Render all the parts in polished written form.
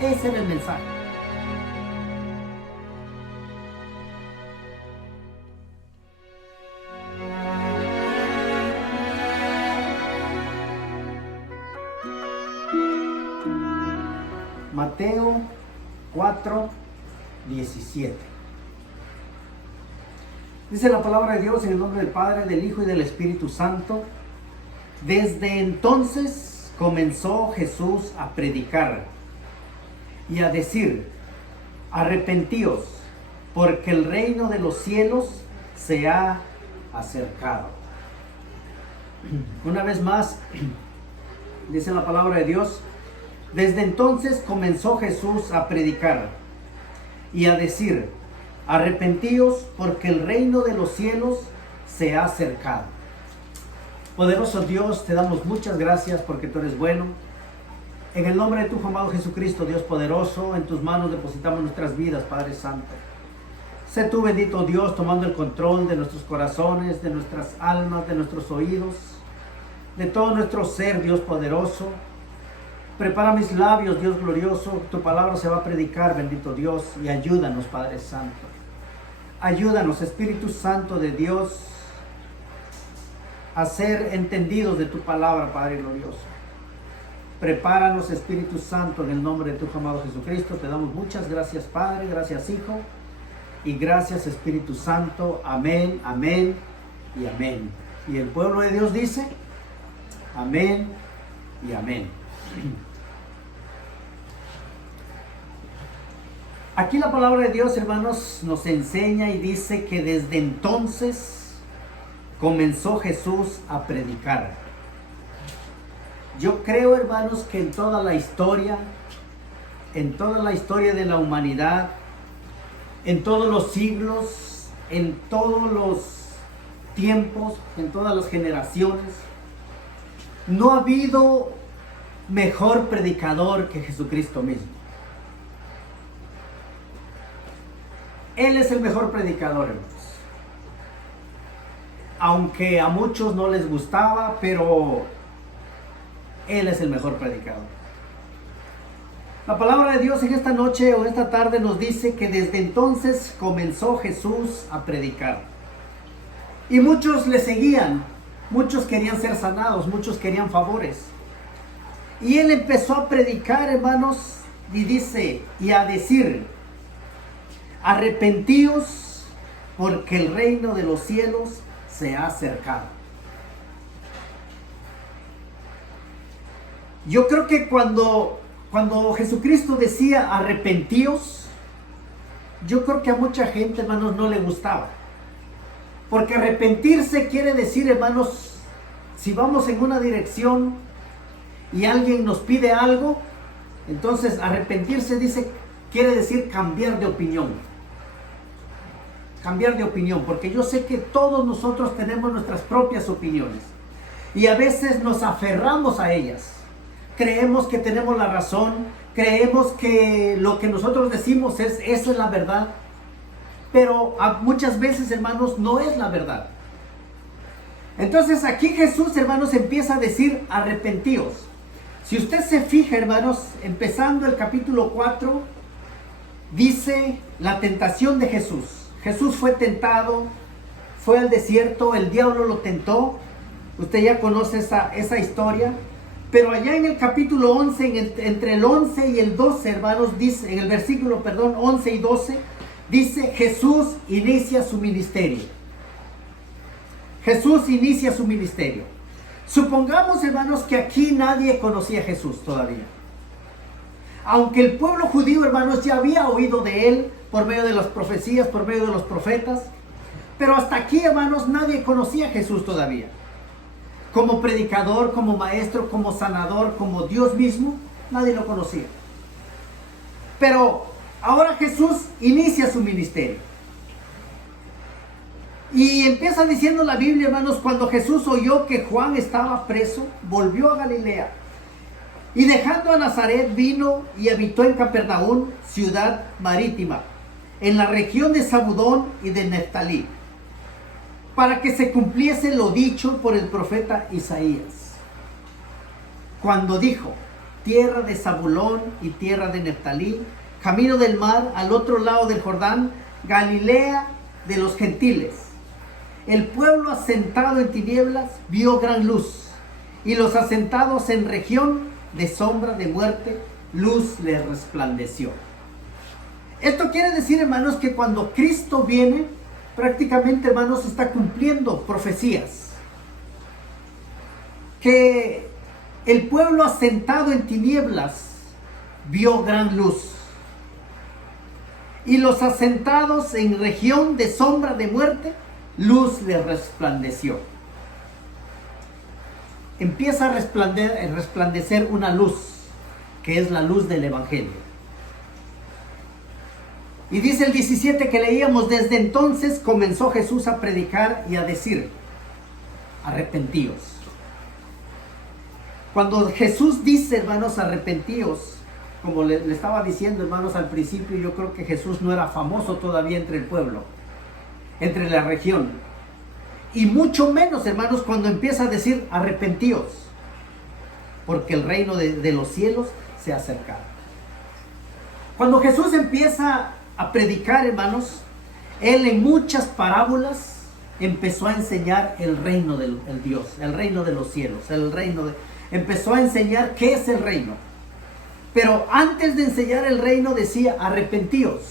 ese era el mensaje. Mateo 4:17. Dice la palabra de Dios en el nombre del Padre, del Hijo y del Espíritu Santo. Desde entonces comenzó Jesús a predicar y a decir: arrepentíos, porque el reino de los cielos se ha acercado. Una vez más, dice la palabra de Dios, desde entonces comenzó Jesús a predicar y a decir: arrepentíos, porque el reino de los cielos se ha acercado. Poderoso Dios, te damos muchas gracias porque tú eres bueno. En el nombre de tu amado Jesucristo, Dios poderoso, en tus manos depositamos nuestras vidas, Padre Santo. Sé tú, bendito Dios, tomando el control de nuestros corazones, de nuestras almas, de nuestros oídos, de todo nuestro ser, Dios poderoso. Prepara mis labios, Dios glorioso, tu palabra se va a predicar, bendito Dios, y ayúdanos, Padre Santo. Ayúdanos, Espíritu Santo de Dios, a ser entendidos de tu palabra, Padre glorioso. Prepáranos, Espíritu Santo, en el nombre de tu amado Jesucristo. Te damos muchas gracias, Padre, gracias, Hijo, y gracias, Espíritu Santo. Amén, amén y amén. Y el pueblo de Dios dice: amén y amén. Aquí la palabra de Dios, hermanos, nos enseña y dice que desde entonces comenzó Jesús a predicar. Yo creo, hermanos, que en toda la historia de la humanidad, en todos los siglos, en todos los tiempos, en todas las generaciones, no ha habido mejor predicador que Jesucristo mismo. Él es el mejor predicador, hermanos. Aunque a muchos no les gustaba, pero Él es el mejor predicador. La palabra de Dios en esta noche o esta tarde nos dice que desde entonces comenzó Jesús a predicar. Y muchos le seguían, muchos querían ser sanados, muchos querían favores. Y Él empezó a predicar, hermanos, y dice, y a decir: arrepentíos, porque el reino de los cielos se ha acercado. Yo creo que cuando Jesucristo decía arrepentíos, yo creo que a mucha gente, hermanos, no le gustaba. Porque arrepentirse quiere decir, hermanos, si vamos en una dirección y alguien nos pide algo, entonces arrepentirse quiere decir cambiar de opinión. Cambiar de opinión, porque yo sé que todos nosotros tenemos nuestras propias opiniones y a veces nos aferramos a ellas. Creemos que tenemos la razón, creemos que lo que nosotros decimos esa es la verdad, pero muchas veces, hermanos, no es la verdad. Entonces aquí Jesús, hermanos, empieza a decir arrepentíos. Si usted se fija, hermanos, empezando el capítulo 4, dice la tentación de Jesús. Jesús fue tentado, fue al desierto, el diablo lo tentó. Usted ya conoce esa historia. Pero allá en el capítulo 11, entre el 11 y el 12, hermanos, dice, en el versículo, 11 y 12, dice: Jesús inicia su ministerio. Jesús inicia su ministerio. Supongamos, hermanos, que aquí nadie conocía a Jesús todavía. Aunque el pueblo judío, hermanos, ya había oído de Él por medio de las profecías, por medio de los profetas. Pero hasta aquí, hermanos, nadie conocía a Jesús todavía. Como predicador, como maestro, como sanador, como Dios mismo, nadie lo conocía. Pero ahora Jesús inicia su ministerio. Y empieza diciendo la Biblia, hermanos: cuando Jesús oyó que Juan estaba preso, volvió a Galilea. Y dejando a Nazaret, vino y habitó en Capernaum, ciudad marítima, en la región de Zabulón y de Neftalí, para que se cumpliese lo dicho por el profeta Isaías, cuando dijo: tierra de Zabulón y tierra de Neftalí, camino del mar, al otro lado del Jordán, Galilea de los gentiles. El pueblo asentado en tinieblas vio gran luz, y los asentados en región de sombra de muerte, luz les resplandeció. Esto quiere decir, hermanos, que cuando Cristo viene, prácticamente, hermanos, está cumpliendo profecías. Que el pueblo asentado en tinieblas vio gran luz, y los asentados en región de sombra de muerte, luz les resplandeció. Empieza a resplandecer una luz, que es la luz del Evangelio. Y dice el 17 que leíamos: desde entonces comenzó Jesús a predicar y a decir: arrepentíos. Cuando Jesús dice, hermanos, arrepentíos, como le estaba diciendo, hermanos, al principio, yo creo que Jesús no era famoso todavía entre el pueblo, entre la región. Y mucho menos, hermanos, cuando empieza a decir arrepentíos, porque el reino de los cielos se ha acercado. Cuando Jesús empieza a predicar, hermanos, Él en muchas parábolas empezó a enseñar el reino del Dios, el reino de los cielos, empezó a enseñar qué es el reino. Pero antes de enseñar el reino decía: arrepentíos,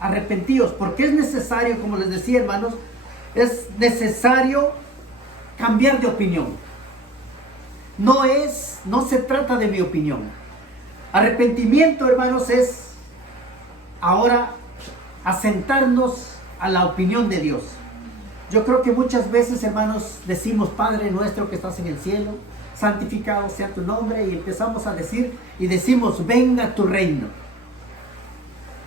arrepentíos, porque es necesario, como les decía, hermanos, es necesario cambiar de opinión. No se trata de mi opinión. Arrepentimiento, hermanos, es ahora asentarnos a la opinión de Dios. Yo creo que muchas veces, hermanos, decimos: Padre nuestro que estás en el cielo, santificado sea tu nombre, y empezamos a decir y decimos: venga tu reino.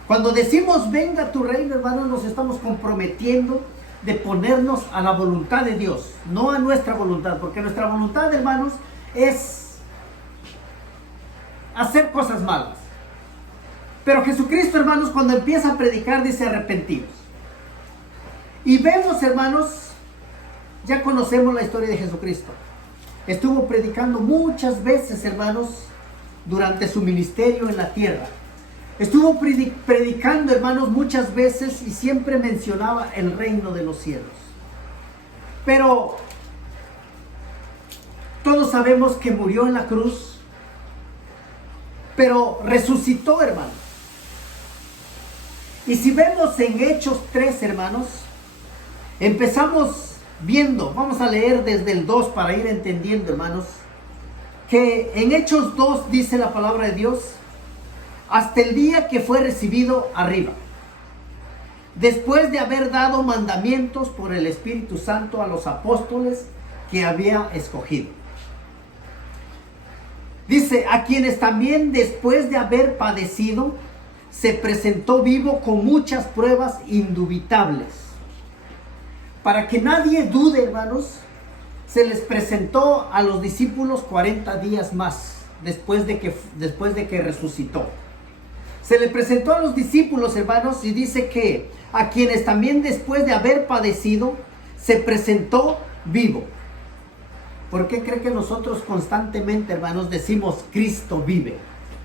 Cuando decimos venga tu reino, hermanos, nos estamos comprometiendo de ponernos a la voluntad de Dios, no a nuestra voluntad, porque nuestra voluntad, hermanos, es hacer cosas malas. Pero Jesucristo, hermanos, cuando empieza a predicar, dice: arrepentidos. Y vemos, hermanos, ya conocemos la historia de Jesucristo. Estuvo predicando muchas veces, hermanos, durante su ministerio en la tierra. Estuvo predicando, hermanos, muchas veces, y siempre mencionaba el reino de los cielos. Pero todos sabemos que murió en la cruz, pero resucitó, hermanos. Y si vemos en Hechos 3, hermanos, empezamos viendo, vamos a leer desde el 2 para ir entendiendo, hermanos, que en Hechos 2 dice la palabra de Dios: hasta el día que fue recibido arriba, después de haber dado mandamientos por el Espíritu Santo a los apóstoles que había escogido. Dice: a quienes también después de haber padecido, se presentó vivo con muchas pruebas indubitables. Para que nadie dude, hermanos, se les presentó a los discípulos 40 días más, después de que resucitó. Se le presentó a los discípulos, hermanos, y dice que a quienes también después de haber padecido, se presentó vivo. ¿Por qué cree que nosotros constantemente, hermanos, decimos Cristo vive?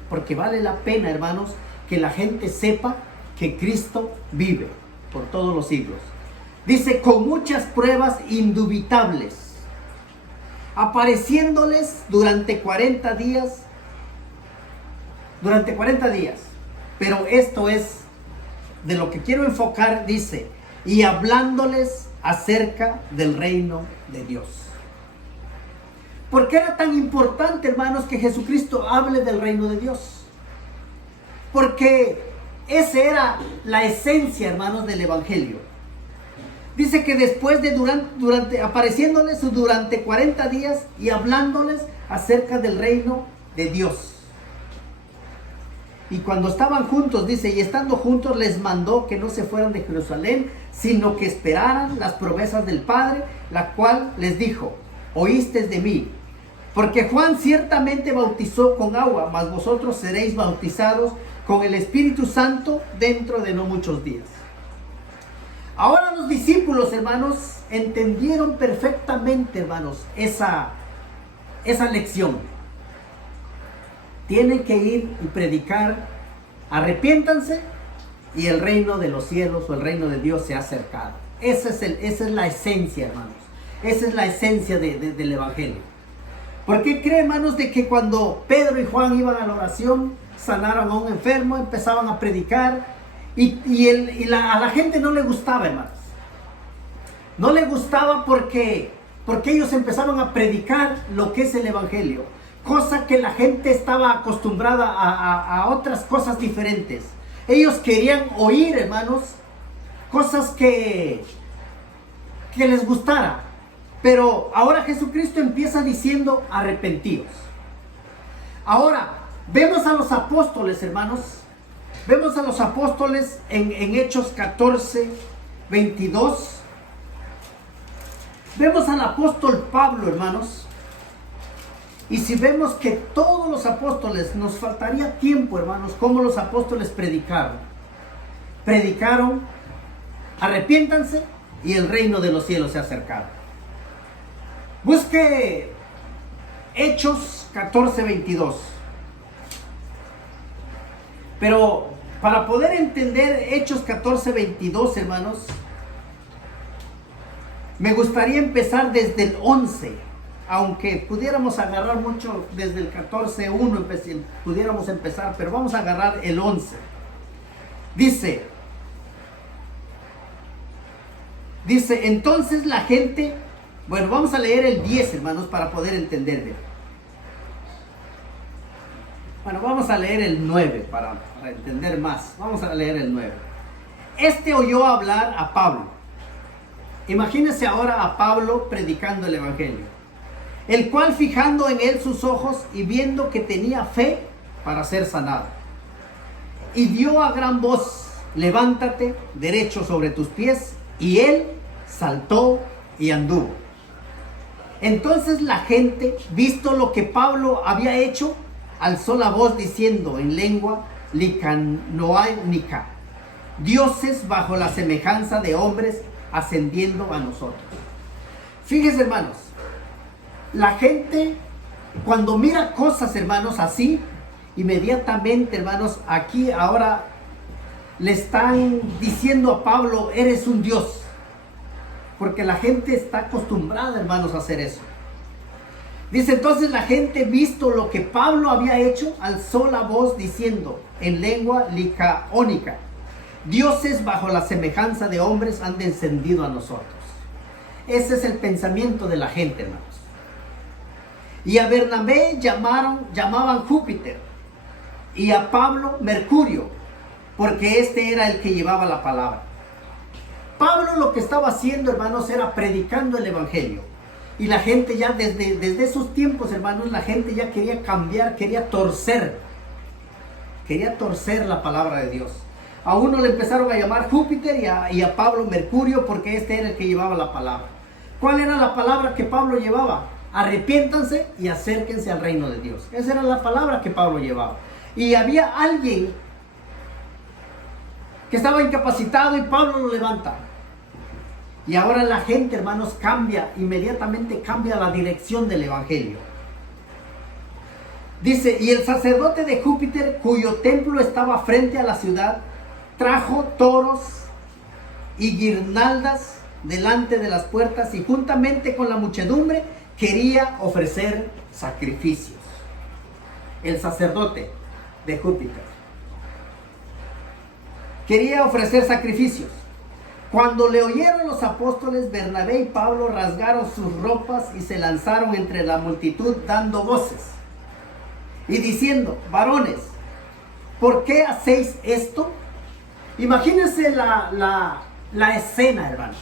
Porque vale la pena, hermanos, que la gente sepa que Cristo vive por todos los siglos. Dice: con muchas pruebas indubitables, apareciéndoles durante 40 días. Pero esto es de lo que quiero enfocar, dice: y hablándoles acerca del reino de Dios. ¿Por qué era tan importante, hermanos, que Jesucristo hable del reino de Dios? Porque esa era la esencia, hermanos, del Evangelio. Dice que después de apareciéndoles durante 40 días y hablándoles acerca del reino de Dios. Y cuando estaban juntos, dice, y estando juntos les mandó que no se fueran de Jerusalén, sino que esperaran las promesas del Padre, la cual les dijo: oísteis de mí, porque Juan ciertamente bautizó con agua, mas vosotros seréis bautizados con el Espíritu Santo dentro de no muchos días. Ahora los discípulos, hermanos, entendieron perfectamente, hermanos, esa lección. tienen que ir y predicar, arrepiéntanse y el reino de los cielos o el reino de Dios se ha acercado. Esa es la esencia, hermanos. Esa es la esencia del evangelio. ¿Por qué cree, hermanos, de que cuando Pedro y Juan iban a la oración, sanaron a un enfermo, empezaban a predicar a la gente no le gustaba, hermanos? No le gustaba porque ellos empezaron a predicar lo que es el evangelio, cosa que la gente estaba acostumbrada a otras cosas diferentes. Ellos querían oír, hermanos, cosas que les gustara. Pero ahora Jesucristo empieza diciendo arrepentidos. Ahora, vemos a los apóstoles, hermanos. Vemos a los apóstoles en Hechos 14, 22. Vemos al apóstol Pablo, hermanos. Y si vemos que todos los apóstoles, nos faltaría tiempo, hermanos, cómo los apóstoles predicaron. Predicaron, arrepiéntanse y el reino de los cielos se ha acercado. Busque Hechos 14, 22. Pero para poder entender Hechos 14, 22, hermanos, me gustaría empezar desde el 11. Aunque pudiéramos agarrar mucho desde el 14, 1, pudiéramos empezar, pero vamos a agarrar el 11. Dice, entonces la gente... Bueno, vamos a leer el 10, hermanos, para poder entender bien. Bueno, vamos a leer el 9 para entender más. Vamos a leer el 9. Este oyó hablar a Pablo. Imagínense ahora a Pablo predicando el evangelio. El cual, fijando en él sus ojos y viendo que tenía fe para ser sanado, y dio a gran voz: levántate derecho sobre tus pies. Y él saltó y anduvo. Entonces la gente, visto lo que Pablo había hecho, alzó la voz diciendo en lengua licanoánica: dioses bajo la semejanza de hombres ascendiendo a nosotros. Fíjense, hermanos, la gente cuando mira cosas, hermanos, así, inmediatamente, hermanos, aquí ahora le están diciendo a Pablo: eres un dios. Porque la gente está acostumbrada, hermanos, a hacer eso. Dice, entonces la gente, visto lo que Pablo había hecho, alzó la voz diciendo en lengua licaónica: dioses bajo la semejanza de hombres han descendido a nosotros. Ese es el pensamiento de la gente, hermanos. Y a Bernabé llamaban Júpiter, y a Pablo Mercurio, porque este era el que llevaba la palabra. Pablo lo que estaba haciendo, hermanos, era predicando el evangelio. Y la gente ya desde esos tiempos, hermanos, la gente ya quería cambiar, quería torcer la palabra de Dios. A uno le empezaron a llamar Júpiter y a Pablo Mercurio, porque este era el que llevaba la palabra. ¿Cuál era la palabra que Pablo llevaba? Arrepiéntanse y acérquense al reino de Dios. Esa era la palabra que Pablo llevaba. Y había alguien que estaba incapacitado y Pablo lo levanta. Y ahora la gente, hermanos, inmediatamente cambia la dirección del evangelio. Dice, y el sacerdote de Júpiter, cuyo templo estaba frente a la ciudad, trajo toros y guirnaldas delante de las puertas, y juntamente con la muchedumbre quería ofrecer sacrificios. El sacerdote de Júpiter quería ofrecer sacrificios. Cuando le oyeron los apóstoles, Bernabé y Pablo rasgaron sus ropas y se lanzaron entre la multitud dando voces y diciendo: varones, ¿por qué hacéis esto? Imagínense la escena, hermanos.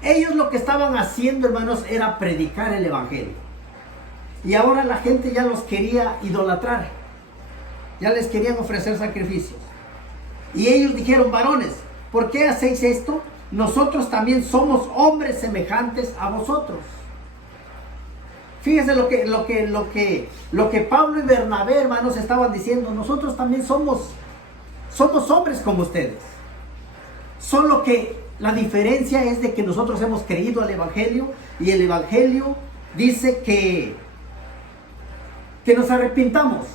Ellos lo que estaban haciendo, hermanos, era predicar el evangelio. Y ahora la gente ya los quería idolatrar. Ya les querían ofrecer sacrificios. Y ellos dijeron: varones, ¿por qué hacéis esto? Nosotros también somos hombres semejantes a vosotros. Fíjense lo que Pablo y Bernabé, hermanos, estaban diciendo. Nosotros también somos hombres como ustedes. Solo que la diferencia es de que nosotros hemos creído al evangelio, y el evangelio dice que que nos arrepintamos.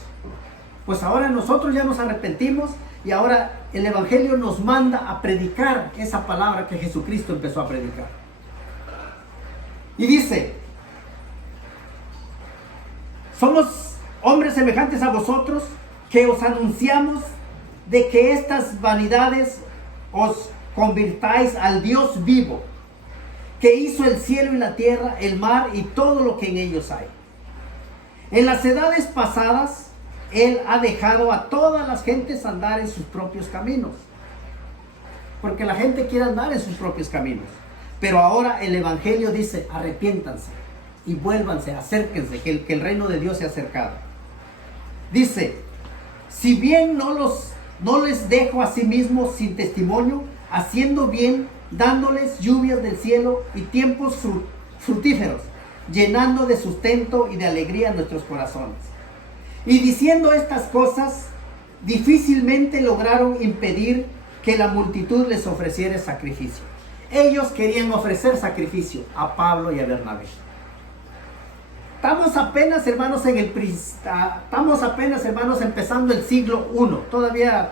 Pues ahora nosotros ya nos arrepentimos y ahora el Evangelio nos manda a predicar esa palabra que Jesucristo empezó a predicar. Y dice, somos hombres semejantes a vosotros, que os anunciamos de que estas vanidades os convirtáis al Dios vivo, que hizo el cielo y la tierra, el mar y todo lo que en ellos hay. En las edades pasadas, Él ha dejado a todas las gentes andar en sus propios caminos, porque la gente quiere andar en sus propios caminos. Pero ahora el Evangelio dice, arrepiéntanse y vuélvanse, acérquense, que el reino de Dios se ha acercado. Dice, si bien no les dejo a sí mismos sin testimonio, haciendo bien, dándoles lluvias del cielo y tiempos fructíferos, llenando de sustento y de alegría nuestros corazones. Y diciendo estas cosas, difícilmente lograron impedir que la multitud les ofreciera sacrificio. Ellos querían ofrecer sacrificio a Pablo y a Bernabé. Estamos apenas, hermanos, empezando el siglo I. Todavía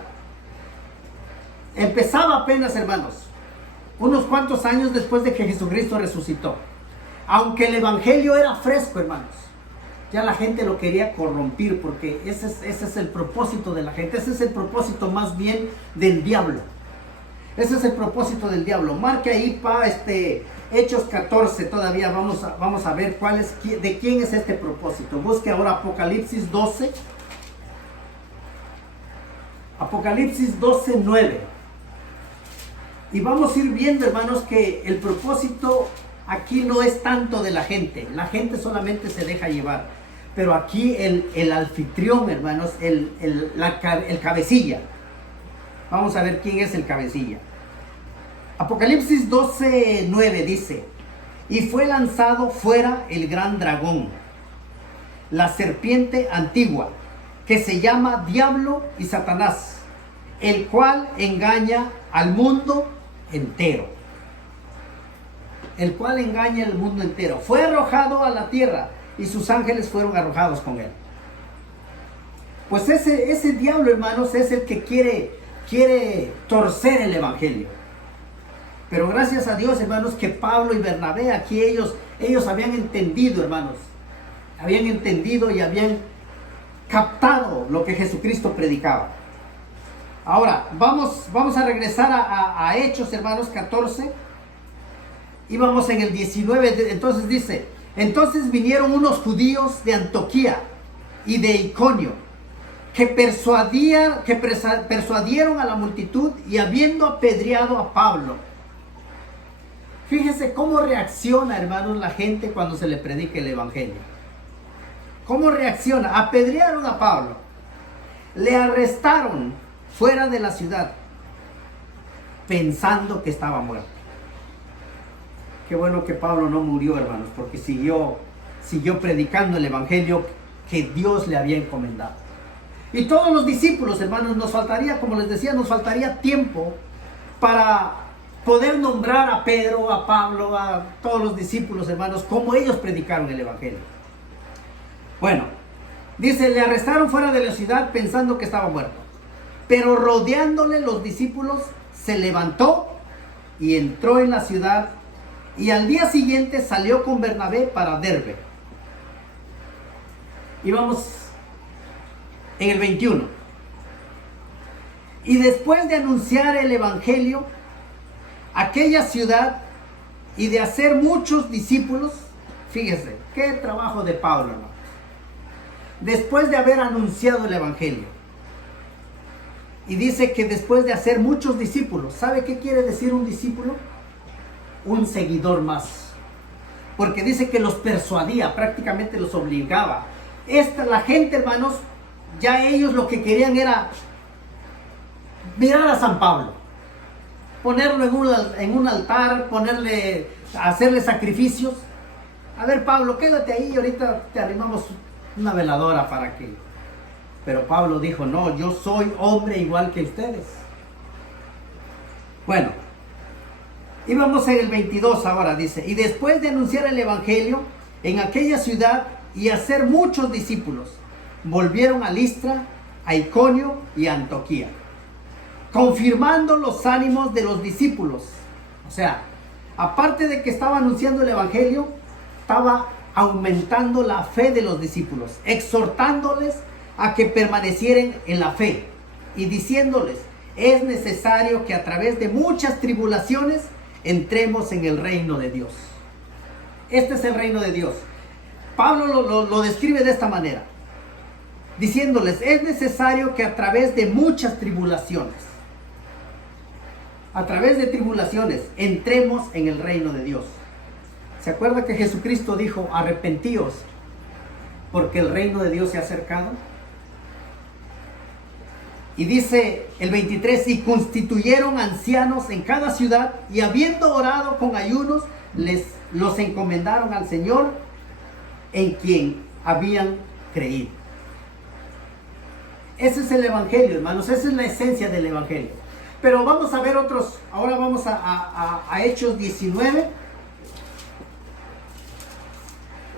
empezaba apenas, hermanos, unos cuantos años después de que Jesucristo resucitó. Aunque el Evangelio era fresco, hermanos, ya la gente lo quería corrompir, porque ese es el propósito de la gente. Ese es el propósito más bien del diablo. Ese es el propósito del diablo. Marque ahí Hechos 14, todavía vamos a ver de quién es este propósito. Busque ahora Apocalipsis 12. Apocalipsis 12, 9. Y vamos a ir viendo, hermanos, que el propósito aquí no es tanto de la gente. La gente solamente se deja llevar. Pero aquí el anfitrión, hermanos, el cabecilla. Vamos a ver quién es el cabecilla. Apocalipsis 12, 9 dice, y fue lanzado fuera el gran dragón, la serpiente antigua, que se llama Diablo y Satanás, el cual engaña al mundo entero. El cual engaña al mundo entero. Fue arrojado a la tierra y sus ángeles fueron arrojados con él. Pues ese diablo, hermanos, es el que quiere torcer el Evangelio. Pero gracias a Dios, hermanos, que Pablo y Bernabé, aquí ellos habían entendido, hermanos. Habían entendido y habían captado lo que Jesucristo predicaba. Ahora, vamos a regresar a Hechos, hermanos, 14. Y vamos en el 19, entonces dice, entonces vinieron unos judíos de Antioquía y de Iconio, que persuadieron a la multitud, y habiendo apedreado a Pablo. Fíjese cómo reacciona, hermanos, la gente cuando se le predica el Evangelio. ¿Cómo reacciona? Apedrearon a Pablo. Le arrestaron fuera de la ciudad, pensando que estaba muerto. Qué bueno que Pablo no murió, hermanos, porque siguió predicando el Evangelio que Dios le había encomendado. Y todos los discípulos, hermanos, nos faltaría, como les decía, nos faltaría tiempo para poder nombrar a Pedro, a Pablo, a todos los discípulos, hermanos, cómo ellos predicaron el Evangelio. Bueno, dice, le arrestaron fuera de la ciudad pensando que estaba muerto. Pero rodeándole los discípulos, se levantó y entró en la ciudad, y al día siguiente salió con Bernabé para Derbe. Y vamos en el 21. Y después de anunciar el Evangelio, aquella ciudad, y de hacer muchos discípulos, fíjese, qué trabajo de Pablo, hermano. Después de haber anunciado el Evangelio, y dice que después de hacer muchos discípulos, ¿sabe qué quiere decir un discípulo? Un seguidor más. Porque dice que los persuadía, prácticamente los obligaba. La gente, hermanos, ya ellos lo que querían era mirar a San Pablo, ponerlo en un altar, hacerle sacrificios. A ver, Pablo, quédate ahí y ahorita te arrimamos una veladora para que... Pero Pablo dijo, no, yo soy hombre igual que ustedes. Bueno, y vamos en el 22 ahora, dice, y después de anunciar el Evangelio en aquella ciudad y hacer muchos discípulos, volvieron a Listra, a Iconio y a Antioquía, confirmando los ánimos de los discípulos. O sea, aparte de que estaba anunciando el evangelio, estaba aumentando la fe de los discípulos, exhortándoles a que permanecieran en la fe y diciéndoles: es necesario que a través de muchas tribulaciones entremos en el reino de Dios. Este es el reino de Dios. Pablo lo describe de esta manera, diciéndoles: es necesario que a través de muchas tribulaciones, entremos en el reino de Dios. ¿Se acuerda que Jesucristo dijo: arrepentíos, porque el reino de Dios se ha acercado? Y dice el 23: y constituyeron ancianos en cada ciudad, y habiendo orado con ayunos, los encomendaron al Señor, en quien habían creído. Ese es el evangelio, hermanos, esa es la esencia del evangelio. Pero vamos a ver otros, ahora vamos a Hechos 19.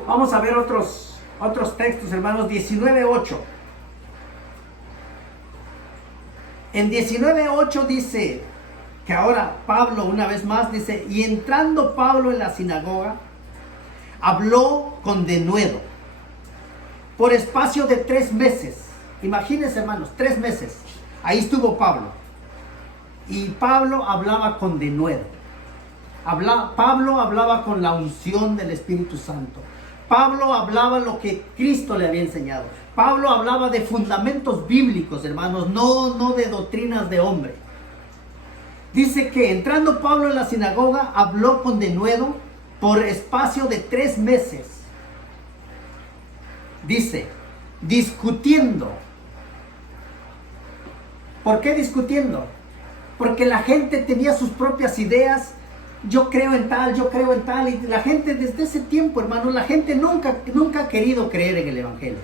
Vamos a ver otros textos, hermanos. 19:8. En 19:8 dice que ahora Pablo, una vez más, dice: y entrando Pablo en la sinagoga, habló con denuedo por espacio de 3 meses. Imagínense, hermanos, 3 meses. Ahí estuvo Pablo. Y Pablo hablaba con denuedo. Pablo hablaba con la unción del Espíritu Santo. Pablo hablaba lo que Cristo le había enseñado. Pablo hablaba de fundamentos bíblicos, hermanos, no de doctrinas de hombre. Dice que entrando Pablo en la sinagoga, habló con denuedo por espacio de 3 meses. Dice, discutiendo. ¿Por qué discutiendo? Porque la gente tenía sus propias ideas. Yo creo en tal, y la gente desde ese tiempo, hermano, la gente nunca ha querido creer en el evangelio.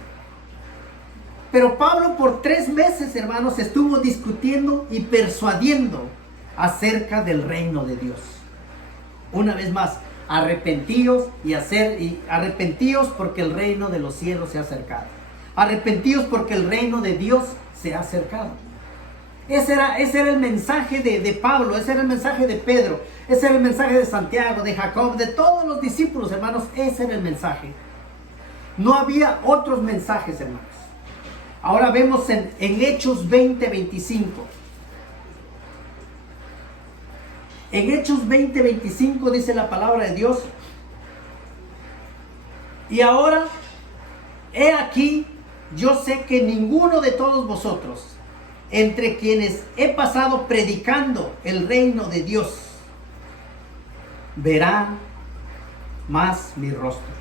Pero Pablo por 3 meses, hermanos, estuvo discutiendo y persuadiendo acerca del reino de Dios. Una vez más, arrepentíos arrepentíos porque el reino de los cielos se ha acercado. Arrepentíos porque el reino de Dios se ha acercado. Ese era el mensaje de Pablo, ese era el mensaje de Pedro, ese era el mensaje de Santiago, de Jacob, de todos los discípulos, hermanos. Ese era el mensaje. No había otros mensajes, hermanos. Ahora vemos en Hechos 20:25. En Hechos 20:25 dice la palabra de Dios: y ahora, he aquí, yo sé que ninguno de todos vosotros, entre quienes he pasado predicando el reino de Dios, verá más mi rostro.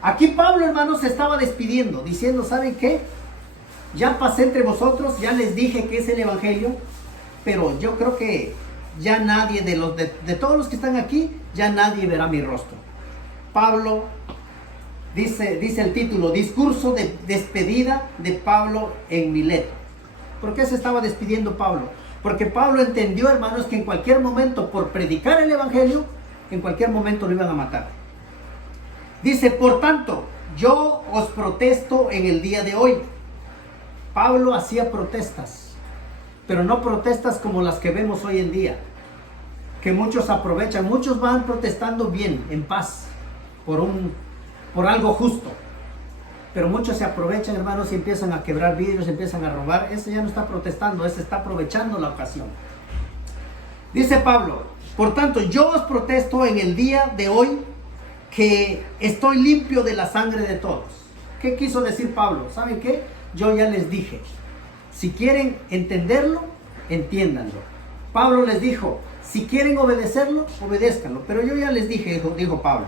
Aquí Pablo, hermanos, se estaba despidiendo, diciendo: ¿saben qué? Ya pasé entre vosotros, ya les dije que es el evangelio, pero yo creo que ya nadie de todos los que están aquí, ya nadie verá mi rostro. Pablo, dice el título: discurso de despedida de Pablo en Mileto. ¿Por qué se estaba despidiendo Pablo? Porque Pablo entendió, hermanos, que en cualquier momento, por predicar el evangelio, en cualquier momento lo iban a matar. Dice: por tanto, yo os protesto en el día de hoy. Pablo hacía protestas, pero no protestas como las que vemos hoy en día, que muchos aprovechan. Muchos van protestando bien, en paz, por algo justo. Pero muchos se aprovechan, hermanos, y empiezan a quebrar vidrios, empiezan a robar. Ese ya no está protestando, ese está aprovechando la ocasión. Dice Pablo: por tanto, yo os protesto en el día de hoy que estoy limpio de la sangre de todos. ¿Qué quiso decir Pablo? ¿Saben qué? Yo ya les dije. Si quieren entenderlo, entiéndanlo. Pablo les dijo: si quieren obedecerlo, obedézcanlo. Pero yo ya les dije, dijo Pablo.